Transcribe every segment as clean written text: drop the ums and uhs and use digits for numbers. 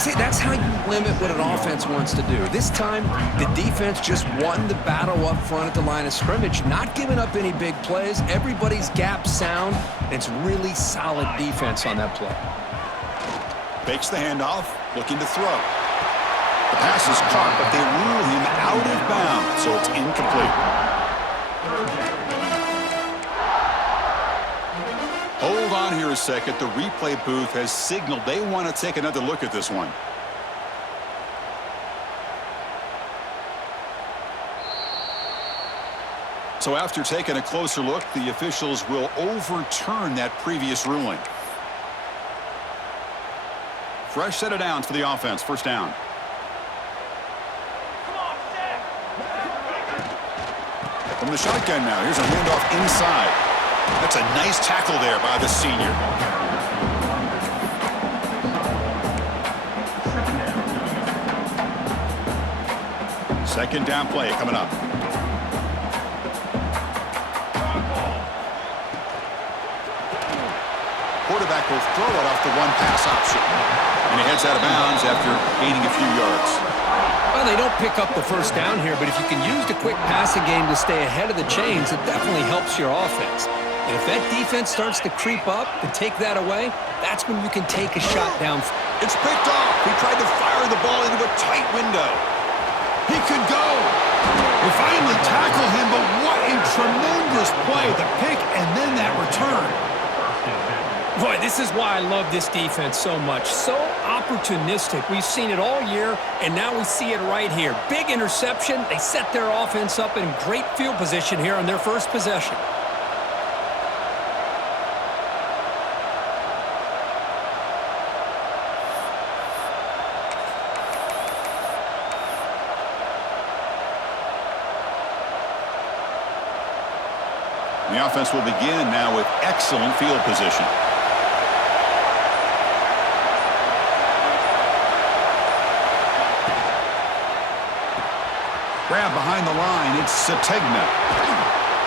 See, that's how you limit what an offense wants to do. This time, the defense just won the battle up front at the line of scrimmage, not giving up any big plays. Everybody's gap sound, and it's really solid defense on that play. Fakes the handoff, looking to throw. The pass is caught, but they rule him out of bounds, so it's incomplete. Hold on here a second. The replay booth has signaled they want to take another look at this one. So after taking a closer look, the officials will overturn that previous ruling. Fresh set of downs for the offense. First down. From the shotgun now. Here's a handoff inside. That's a nice tackle there by the senior. Second down play coming up. Quarterback will throw it off the one pass option. And he heads out of bounds after gaining a few yards. Well, they don't pick up the first down here, but if you can use the quick passing game to stay ahead of the chains, it definitely helps your offense. And if that defense starts to creep up to take that away, that's when you can take a shot down. It's picked off. He tried to fire the ball into a tight window. He could go. They finally tackle him, but what a tremendous play. The pick and then that return. Boy, this is why I love this defense so much. So opportunistic. We've seen it all year, and now we see it right here. Big interception. They set their offense up in great field position here on their first possession. The offense will begin now with excellent field position. Grab behind the line. It's Sategna.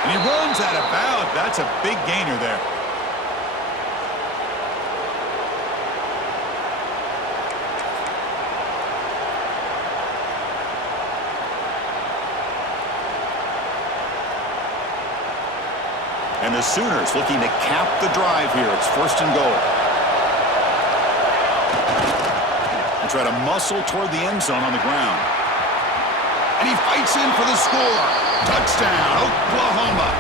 And he runs out of bounds. That's a big gainer there. And the Sooners looking to cap the drive here. It's first and goal. They try to muscle toward the end zone on the ground. And he fights in for the score. Touchdown, Oklahoma.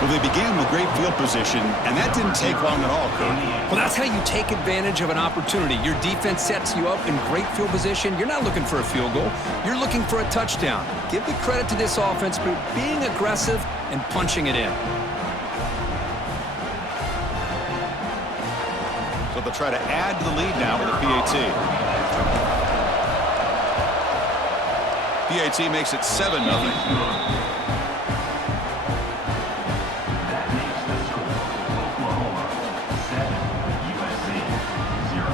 Well, they began with great field position, and that didn't take long at all, Kurt. Well, that's how you take advantage of an opportunity. Your defense sets you up in great field position. You're not looking for a field goal. You're looking for a touchdown. Give the credit to this offense for being aggressive and punching it in. So they'll try to add to the lead now with a PAT. PAT makes it 7-0.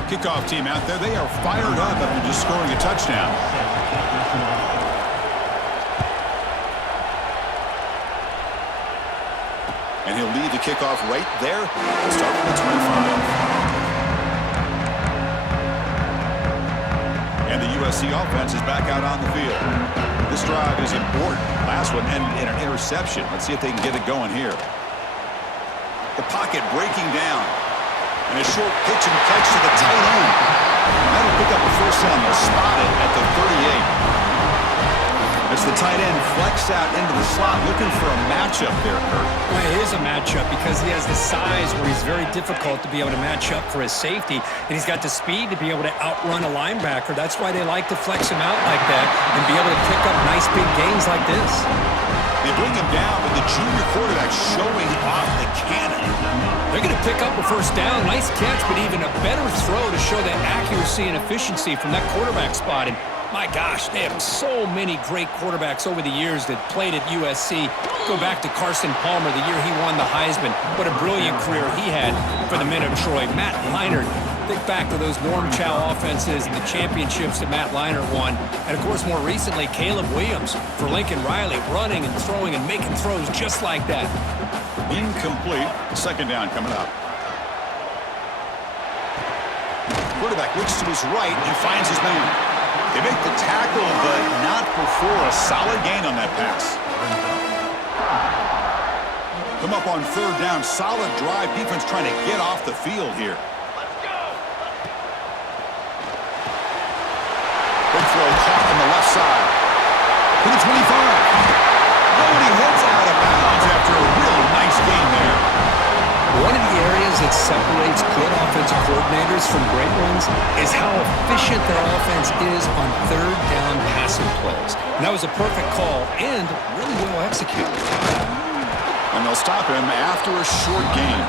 Kickoff team out there. They are fired up after just scoring a touchdown. And he'll lead the kickoff right there. Start from the 25. And the USC offense is back out on the field. This drive is important. Last one ended in an interception. Let's see if they can get it going here. The pocket breaking down. And a short pitch and catch to the tight end. That'll pick up a first down. They'll spot it at the 38. As the tight end flexed out into the slot, looking for a matchup there, Kurt. Well, it is a matchup because he has the size where he's very difficult to be able to match up for his safety, and he's got the speed to be able to outrun a linebacker. That's why they like to flex him out like that and be able to pick up nice big gains like this. They bring him down with the junior quarterback showing off the cannon. They're going to pick up a first down. Nice catch, but even a better throw to show that accuracy and efficiency from that quarterback spot. And my gosh, they have so many great quarterbacks over the years that played at USC. Go back to Carson Palmer, the year he won the Heisman. What a brilliant career he had for the men of Troy. Matt Leinart, think back to those Norm Chow offenses and the championships that Matt Leinart won. And, of course, more recently, Caleb Williams for Lincoln Riley, running and throwing and making throws just like that. Incomplete. Second down coming up. quarterback looks to his right and finds his man. They make the tackle, but not before a solid gain on that pass. Come up on third down. Solid drive. Defense trying to get off the field here. Big throw caught on the left side. To the 25. Oh, and he heads out of bounds after a real nice gain there. One of the areas that separates good offensive coordinators from great ones is how efficient their offense is on third down passing plays. And that was a perfect call and really well executed. And they'll stop him after a short gain.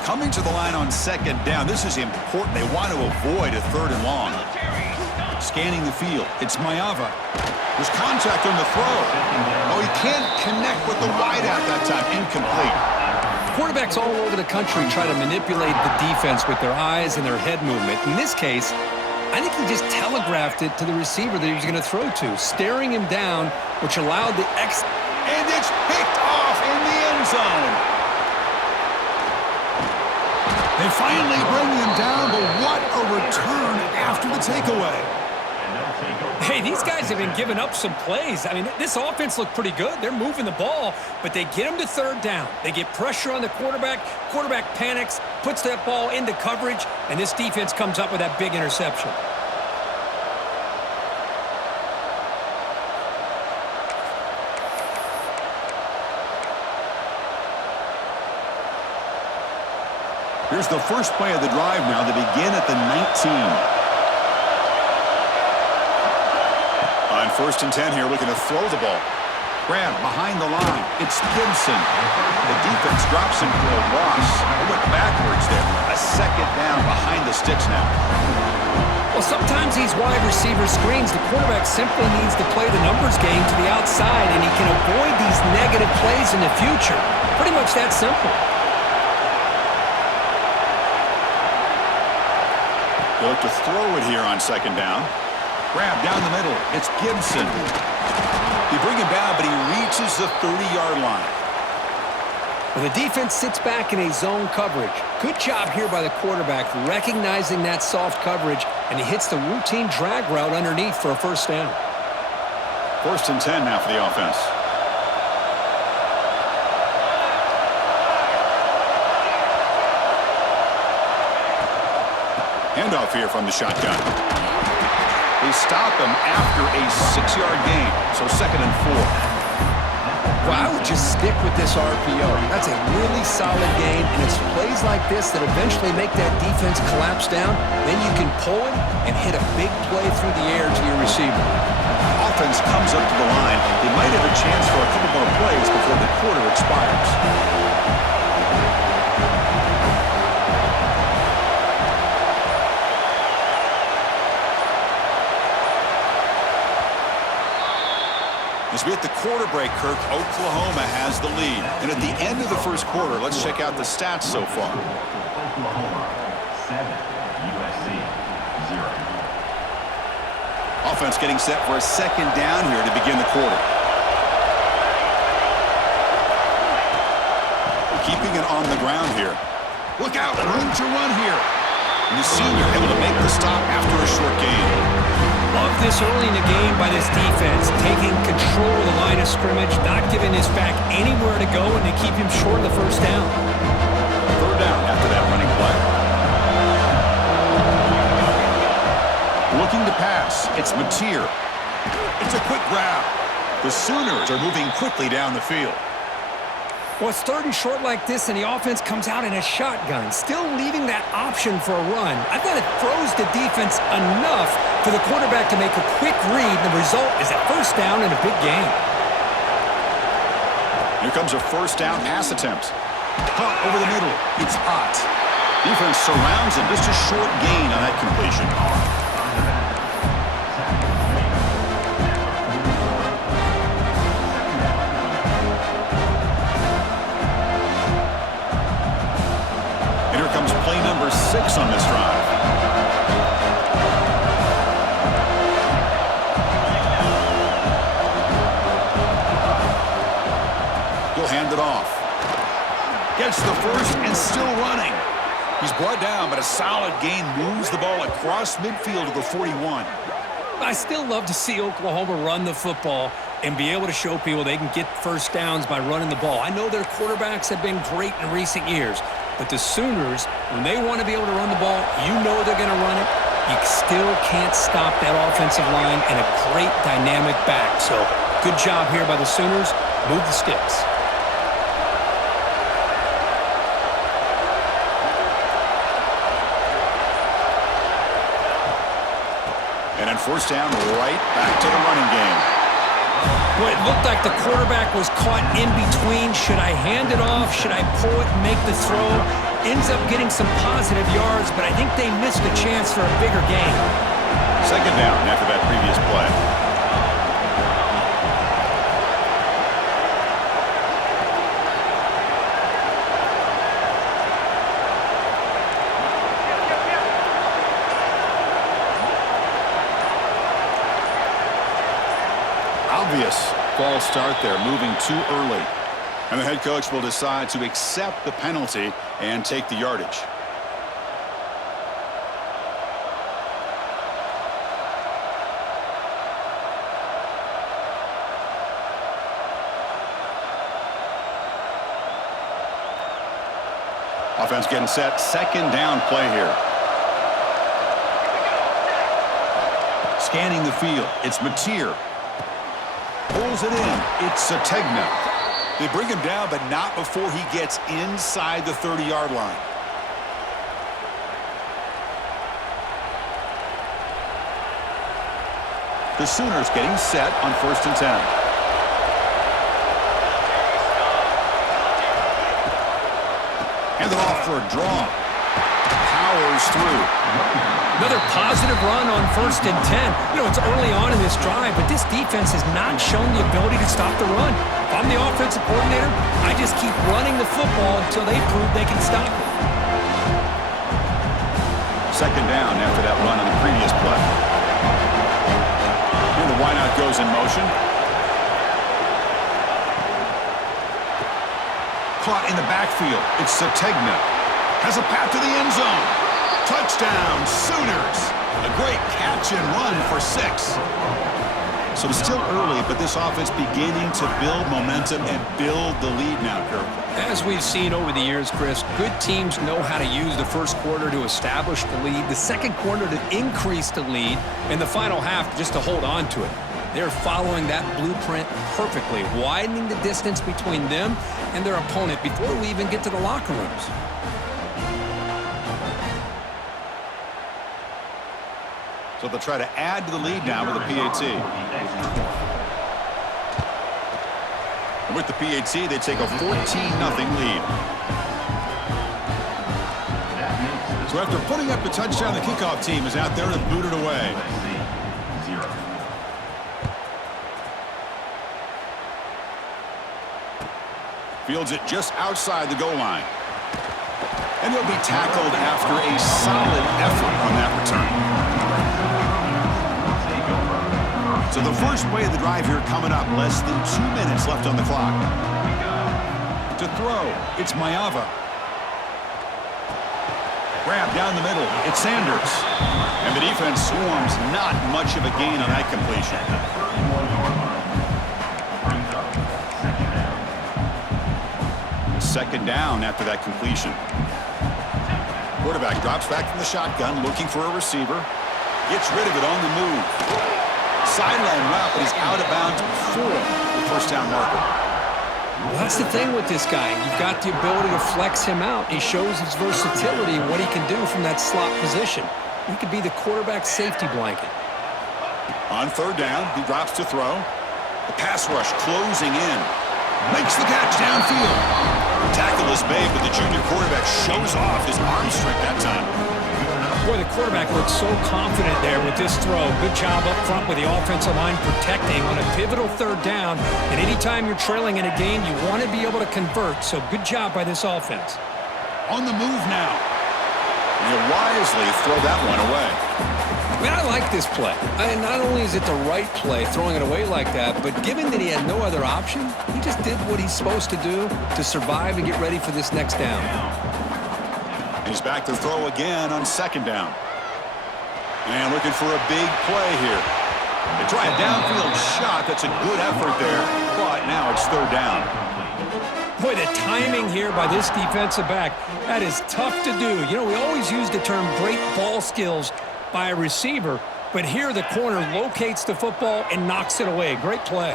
Coming to the line on second down. This is important. They want to avoid a third and long. Scanning the field. It's Mayava. There's contact on the throw. Oh, he can't connect with the wideout that time. Incomplete. Quarterbacks all over the country try to manipulate the defense with their eyes and their head movement. In this case, I think he just telegraphed it to the receiver that he was going to throw to, staring him down, which allowed the And it's picked off in the end zone. They finally bring him down, but what a return after the takeaway. Hey, these guys have been giving up some plays. I mean, this offense looked pretty good. They're moving the ball, but they get him to third down. They get pressure on the quarterback. Quarterback panics, puts that ball into coverage, and this defense comes up with that big interception. Here's the first play of the drive now. They begin at the 19. On first and 10 here, looking to throw the ball. Graham behind the line. It's Gibson. The defense drops him for a loss. They went backwards there. A second down behind the sticks now. Well, sometimes these wide receiver screens, the quarterback simply needs to play the numbers game to the outside, and he can avoid these negative plays in the future. Pretty much that simple. They look to throw it here on second down. Grab down the middle. It's Gibson. They bring him down, but he reaches the 30-yard line. Well, the defense sits back in a zone coverage. Good job here by the quarterback, recognizing that soft coverage, and he hits the routine drag route underneath for a first down. First and 10 now for the offense. Handoff here from the shotgun. They stop him after a 6-yard gain, so second and 4. Well, I would just stick with this RPO. That's a really solid gain, and it's plays like this that eventually make that defense collapse down. Then you can pull it and hit a big play through the air to your receiver. Offense comes up to the line. They might have a chance for a couple more plays before the quarter expires. As we hit the quarter break, Kirk, Oklahoma has the lead. And at the end of the first quarter, let's check out the stats so far. Oklahoma 7, USC 0. Offense getting set for a second down here to begin the quarter. Keeping it on the ground here. Look out, room to run here. And the senior able to make the stop after a short gain. Love this early in the game by this defense, taking control of the line of scrimmage, not giving his back anywhere to go, and to keep him short of the first down. Third down after that running play. Looking to pass. It's Mateer. It's a quick grab. The Sooners are moving quickly down the field. Well, it's third and short like this, and the offense comes out in a shotgun, still leaving that option for a run. I thought it throws the defense enough for the quarterback to make a quick read. The result is a first down and a big gain. Here comes a first down pass attempt. Caught over the middle. It's hot. Defense surrounds him. Just a short gain on that completion. Play number 6 on this drive. He'll hand it off. Gets the first and still running. He's brought down, but a solid gain moves the ball across midfield to the 41. I still love to see Oklahoma run the football and be able to show people they can get first downs by running the ball. I know their quarterbacks have been great in recent years, but the Sooners, when they want to be able to run the ball, you know they're going to run it. You still can't stop that offensive line and a great dynamic back. So good job here by the Sooners. Move the sticks. And then first down, right back to the running game. Well, it looked like the quarterback was caught in between. Should I hand it off? Should I pull it and make the throw? Ends up getting some positive yards, but I think they missed a chance for a bigger gain. Second down after that previous play. Obvious false start there, moving too early. And the head coach will decide to accept the penalty and take the yardage. Offense getting set. Second down play here. Scanning the field. It's Mateer. Pulls it in. It's Sategna. They bring him down, but not before he gets inside the 30-yard line. The Sooners getting set on 1st and 10. Hand it off for a draw. Powers through. Another positive run on 1st and 10. You know, it's early on in this drive, but this defense has not shown the ability to stop the run. If I'm the offensive coordinator, I just keep running the football until they prove they can stop it. Second down after that run on the previous play. And the wideout goes in motion. Caught in the backfield. It's Sategna. Has a path to the end zone. Touchdown, Sooners. A great catch and run for 6. So it's still early, but this offense beginning to build momentum and build the lead now, Kirk. As we've seen over the years, Chris, good teams know how to use the first quarter to establish the lead, the second quarter to increase the lead, and the final half just to hold on to it. They're following that blueprint perfectly, widening the distance between them and their opponent before we even get to the locker rooms. So they'll try to add to the lead now with a PAT. And with the PAT, they take a 14-0 lead. So after putting up the touchdown, the kickoff team is out there to boot it away. Fields it just outside the goal line. And he'll be tackled after a solid effort on that return. So the first play of the drive here coming up. Less than 2 minutes left on the clock. To throw, it's Mayava. Grab down the middle, it's Sanders. And the defense swarms, not much of a gain on that completion. Second down after that completion. Quarterback drops back from the shotgun, looking for a receiver. Gets rid of it on the move. Sideline route, but he's out of bounds before the first down marker. Well, that's the thing with this guy. You've got the ability to flex him out. He shows his versatility and what he can do from that slot position. He could be the quarterback's safety blanket. On third down, he drops to throw. The pass rush closing in. Makes the catch downfield. Tackle is made, but the junior quarterback shows off his arm strength that time. Boy, the quarterback looks so confident there with this throw. Good job up front with the offensive line protecting on a pivotal third down. And anytime you're trailing in a game, you want to be able to convert. So good job by this offense. On the move now. And he'll wisely throw that one away. Man, I like this play. And not only is it the right play, throwing it away like that, but given that he had no other option, he just did what he's supposed to do to survive and get ready for this next down. He's back to throw again on second down. And looking for a big play here. They try a downfield shot. That's a good effort there, but now it's third down. Boy, the timing here by this defensive back, that is tough to do. You know, we always use the term great ball skills by a receiver, but here the corner locates the football and knocks it away. Great play.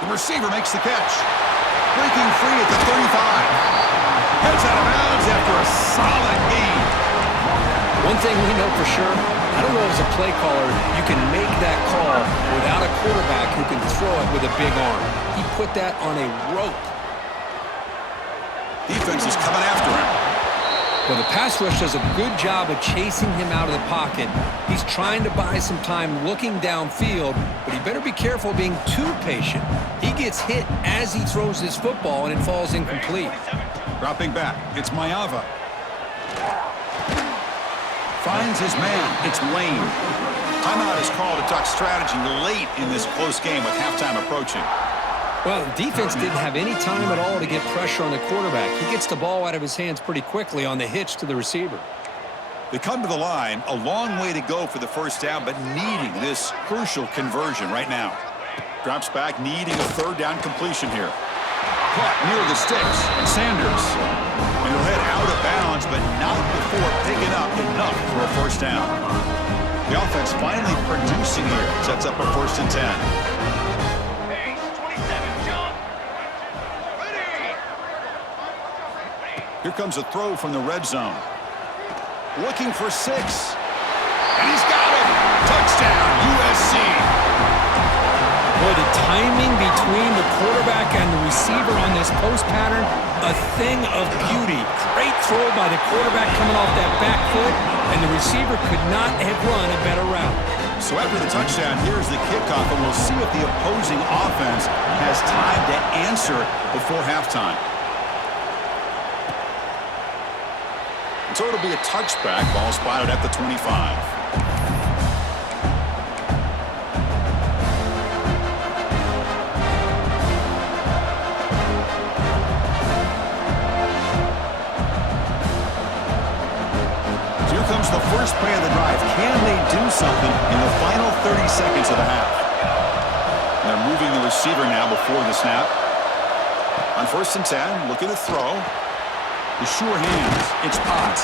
The receiver makes the catch. Breaking free at the 35. Heads out of bounds after a solid gain. One thing we know for sure, I don't know as a play caller, you can make that call without a quarterback who can throw it with a big arm. He put that on a rope. Defense is coming after him. Well, the pass rush does a good job of chasing him out of the pocket. He's trying to buy some time looking downfield, but he better be careful being too patient. He gets hit as he throws this football, and it falls incomplete. Dropping back, it's Mayava. Finds his man, it's Lane. Timeout is called to talk strategy late in this close game with halftime approaching. Well, defense didn't have any time at all to get pressure on the quarterback. He gets the ball out of his hands pretty quickly on the hitch to the receiver. They come to the line, a long way to go for the first down, but needing this crucial conversion right now. Drops back, needing a third down completion here. Caught near the sticks, Sanders. And he'll head out of bounds, but not before picking up enough for a first down. The offense finally producing here. Sets up a 1st and 10. Here comes a throw from the red zone. Looking for 6. And he's got it. Touchdown, USC. Boy, the timing between the quarterback and the receiver on this post pattern, a thing of beauty. Great throw by the quarterback coming off that back foot, and the receiver could not have run a better route. So after the touchdown, here's the kickoff, and we'll see if the opposing offense has time to answer before halftime. So it'll be a touchback. Ball spotted at the 25. So here comes the first play of the drive. Can they do something in the final 30 seconds of the half? And they're moving the receiver now before the snap. On 1st and 10, looking to throw. The sure hands, it's Potts.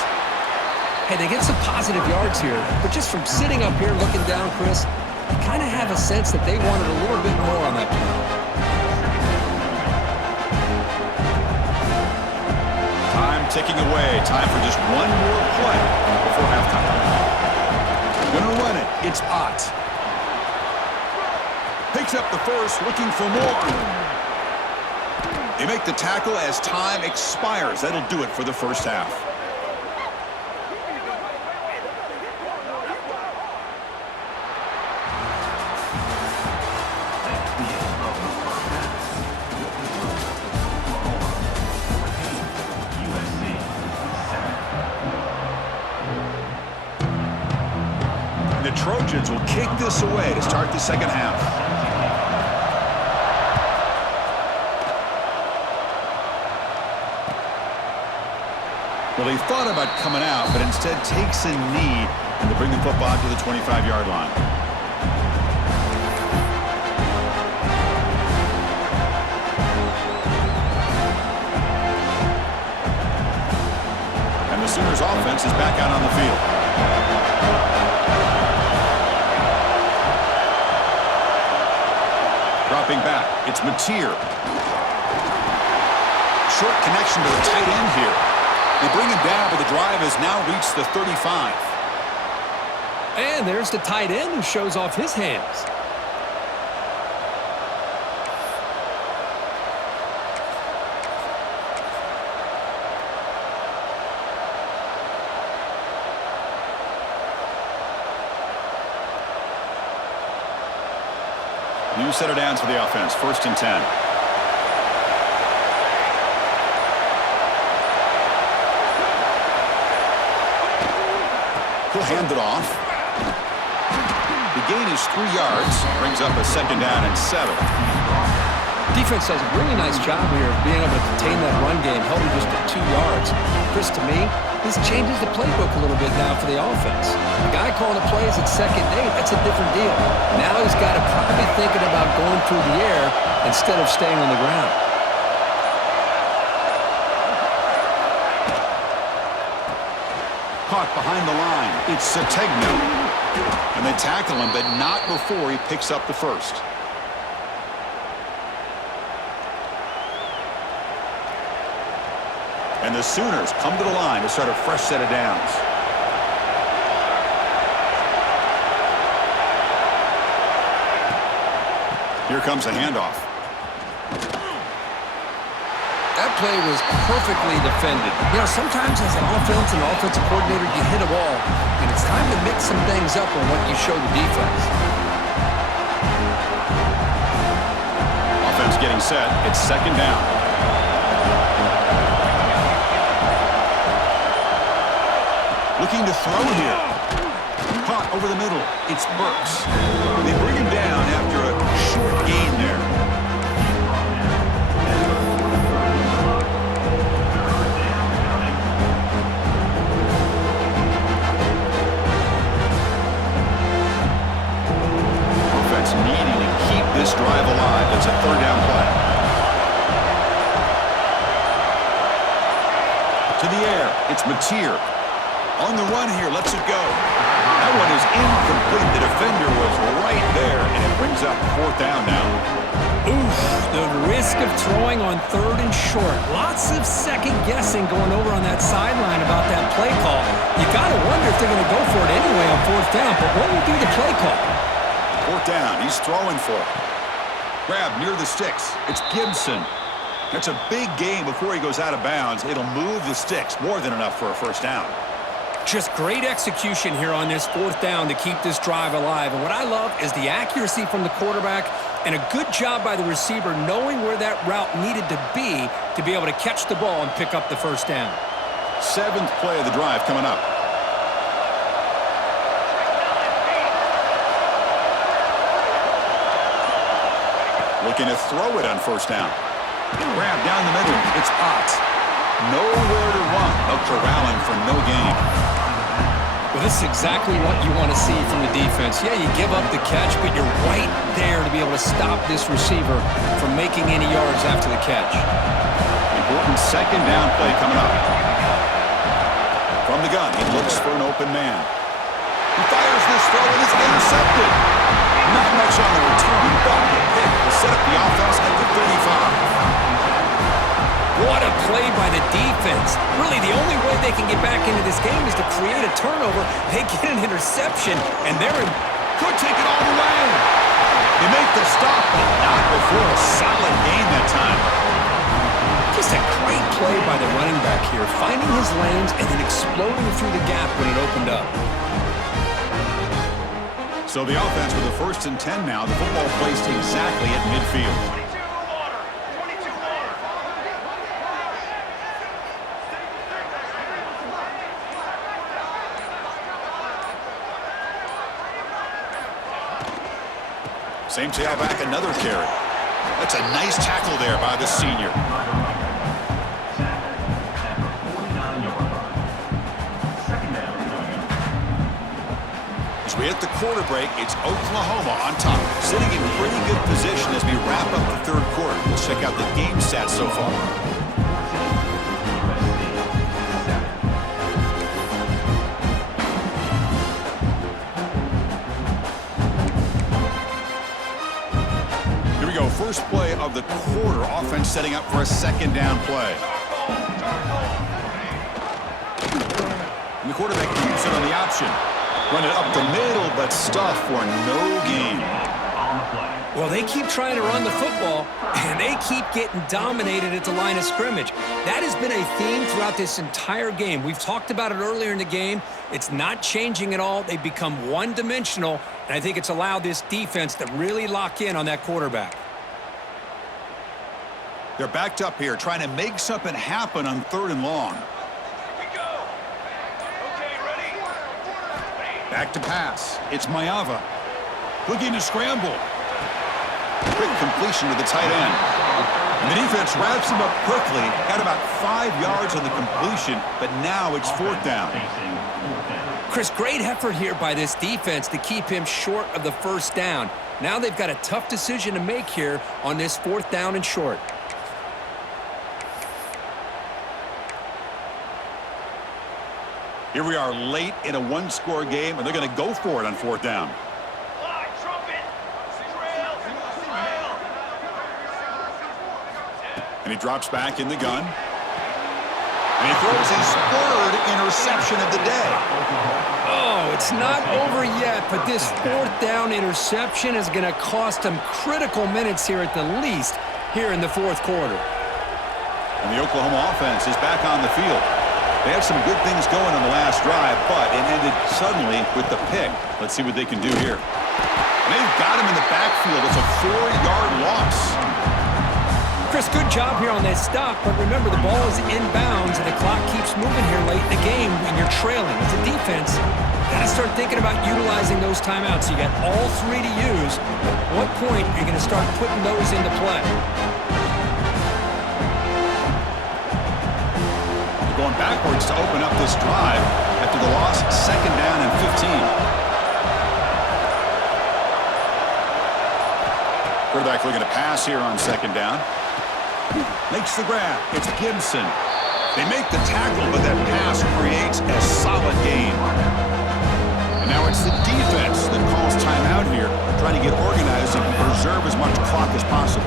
Hey, they get some positive yards here, but just from sitting up here looking down, Chris, you kind of have a sense that they wanted a little bit more on that play. Time ticking away. Time for just one more play before halftime. Gonna run it. It's Potts. Picks up the first, looking for more. They make the tackle as time expires. That'll do it for the first half. The Trojans will kick this away to start the second half. Well, he thought about coming out, but instead takes a knee and to bring the football to the 25-yard line. And the Sooners offense is back out on the field. Dropping back, it's Mateer. Short connection to the tight end here. They bring him down, but the drive has now reached the 35. And there's the tight end who shows off his hands. New set of downs for the offense. 1st and 10. He'll hand it off. The gain is 3 yards. Brings up a 2nd down and 7. Defense does a really nice job here of being able to contain that run game, held him just at 2 yards. Chris, to me, this changes the playbook a little bit now for the offense. The guy calling the plays at 2nd and 8, that's a different deal. Now he's got to probably thinking about going through the air instead of staying on the ground. Caught behind the line. It's Sategno. And they tackle him, but not before he picks up the first. And the Sooners come to the line to start a fresh set of downs. Here comes a handoff. That play was perfectly defended. You know, sometimes as an offensive coordinator, you hit a wall, and it's time to mix some things up on what you show the defense. Offense getting set. It's 2nd down. Looking to throw here. Caught over the middle. It's Burks. They bring him down after a short gain there. Offense needing to keep this drive alive. It's a 3rd down play. To the air. It's Mateer. On the run here, lets it go. That one is incomplete. The defender was right there, and it brings up 4th down now. Oof, the risk of throwing on 3rd and short. Lots of second guessing going over on that sideline about that play call. You got to wonder if they're going to go for it anyway on 4th down, but what will be the play call? 4th down, he's throwing for it. Grab near the sticks. It's Gibson. That's a big gain before he goes out of bounds. It'll move the sticks, more than enough for a 1st down. Just great execution here on this 4th down to keep this drive alive. And what I love is the accuracy from the quarterback and a good job by the receiver knowing where that route needed to be able to catch the ball and pick up the 1st down. 7th play of the drive coming up. Looking to throw it on 1st down. Grab down the middle. It's Potts. Nowhere to run. They'll corral him for no gain. Well, this is exactly what you want to see from the defense. Yeah, you give up the catch, but you're right there to be able to stop this receiver from making any yards after the catch. Important 2nd down play coming up. From the gun, he looks for an open man. He fires this throw, and it's intercepted. Not much on the return, but the pick will set up the offense at the 35. What a play by the defense. Really, the only way they can get back into this game is to create a turnover. They get an interception, and they're in. Could take it all the way. They make the stop, but not before a solid gain that time. Just a great play by the running back here, finding his lanes and then exploding through the gap when it opened up. So the offense with the 1st and 10 now. The football placed exactly at midfield. Same tailback, another carry. That's a nice tackle there by the senior. As we hit the quarter break, it's Oklahoma on top, sitting in pretty good position as we wrap up the 3rd quarter. Let's check out the game stats so far. First play of the quarter, offense setting up for a 2nd down play. And the quarterback keeps it on the option. Run it up the middle, but stuff for no gain. Well, they keep trying to run the football, and they keep getting dominated at the line of scrimmage. That has been a theme throughout this entire game. We've talked about it earlier in the game. It's not changing at all. They've become one-dimensional, and I think it's allowed this defense to really lock in on that quarterback. They're backed up here, trying to make something happen on 3rd and long. Back to pass. It's Mayava. Looking to scramble. Quick completion to the tight end. And the defense wraps him up quickly. Got about 5 yards on the completion, but now it's 4th down. Chris, great effort here by this defense to keep him short of the 1st down. Now they've got a tough decision to make here on this 4th down and short. Here we are late in a 1-score game, and they're going to go for it on 4th down. And he drops back in the gun. And he throws his 3rd interception of the day. Oh, it's not over yet, but this 4th down interception is going to cost him critical minutes here at the least here in the 4th quarter. And the Oklahoma offense is back on the field. They had some good things going on the last drive, but it ended suddenly with the pick. Let's see what they can do here. And they've got him in the backfield. It's a 4-yard loss. Chris, good job here on that stop, but remember the ball is inbounds and the clock keeps moving here late in the game when you're trailing. As a defense, you got to start thinking about utilizing those timeouts. You got all 3 to use. At what point are you going to start putting those into play? They're going backwards to open up this drive after the loss, 2nd down and 15. Quarterback looking to pass here on 2nd down. Makes the grab. It's Gibson. They make the tackle, but that pass creates a solid gain. And now it's the defense that calls timeout here, trying to get organized and preserve as much clock as possible.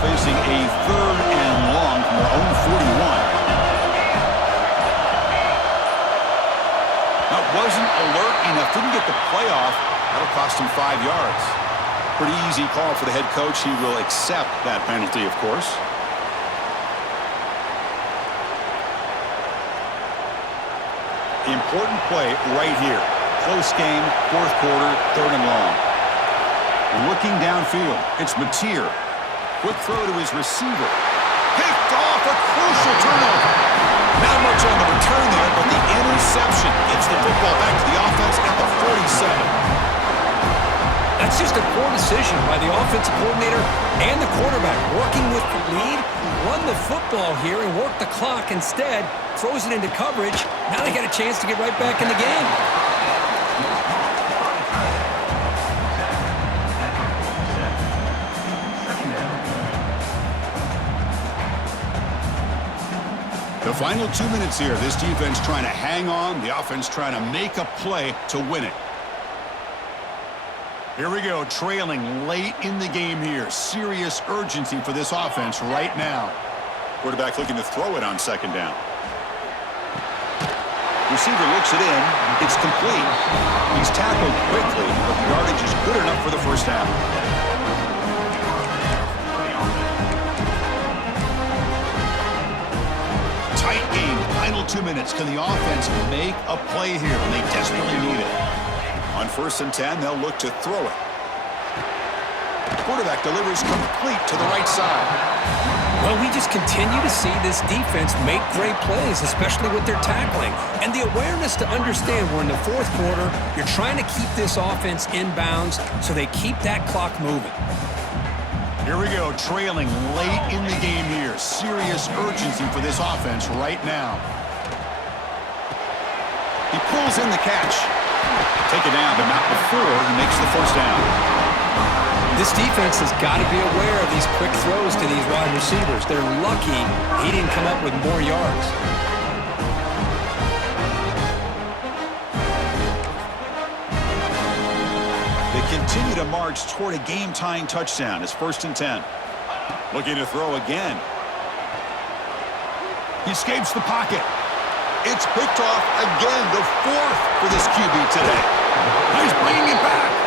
Facing a 3rd and long from their own 41. That wasn't alert enough. Didn't get the play off. That'll cost him 5 yards. Pretty easy call for the head coach. He will accept that penalty, of course. The important play right here. Close game, 4th quarter, 3rd and long. Looking downfield, it's Mateer. Quick throw to his receiver. Picked off, a crucial turnover. Not much on the return there, but the interception gets the football back to the offense at the 47. That's just a poor decision by the offensive coordinator and the quarterback. Working with the lead, run the football here and work the clock instead. Throws it into coverage. Now they got a chance to get right back in the game. The final 2 minutes here. This defense trying to hang on. The offense trying to make a play to win it. Here we go, trailing late in the game here. Serious urgency for this offense right now. Quarterback looking to throw it on 2nd down. Receiver looks it in. It's complete. He's tackled quickly, but the yardage is good enough for the 1st down. Tight game, final 2 minutes. Can the offense make a play here when they desperately need it? On 1st and 10, they'll look to throw it. Quarterback delivers complete to the right side. Well, we just continue to see this defense make great plays, especially with their tackling. And the awareness to understand we're in the 4th quarter, you're trying to keep this offense inbounds so they keep that clock moving. Here we go, trailing late in the game here. Serious urgency for this offense right now. He pulls in the catch. Take it down, but not before he makes the 1st down. This defense has got to be aware of these quick throws to these wide receivers. They're lucky he didn't come up with more yards. They continue to march toward a game-tying touchdown. It's 1st and 10. Looking to throw again. He escapes the pocket. It's picked off again, the 4th for this QB today. He's bringing it back.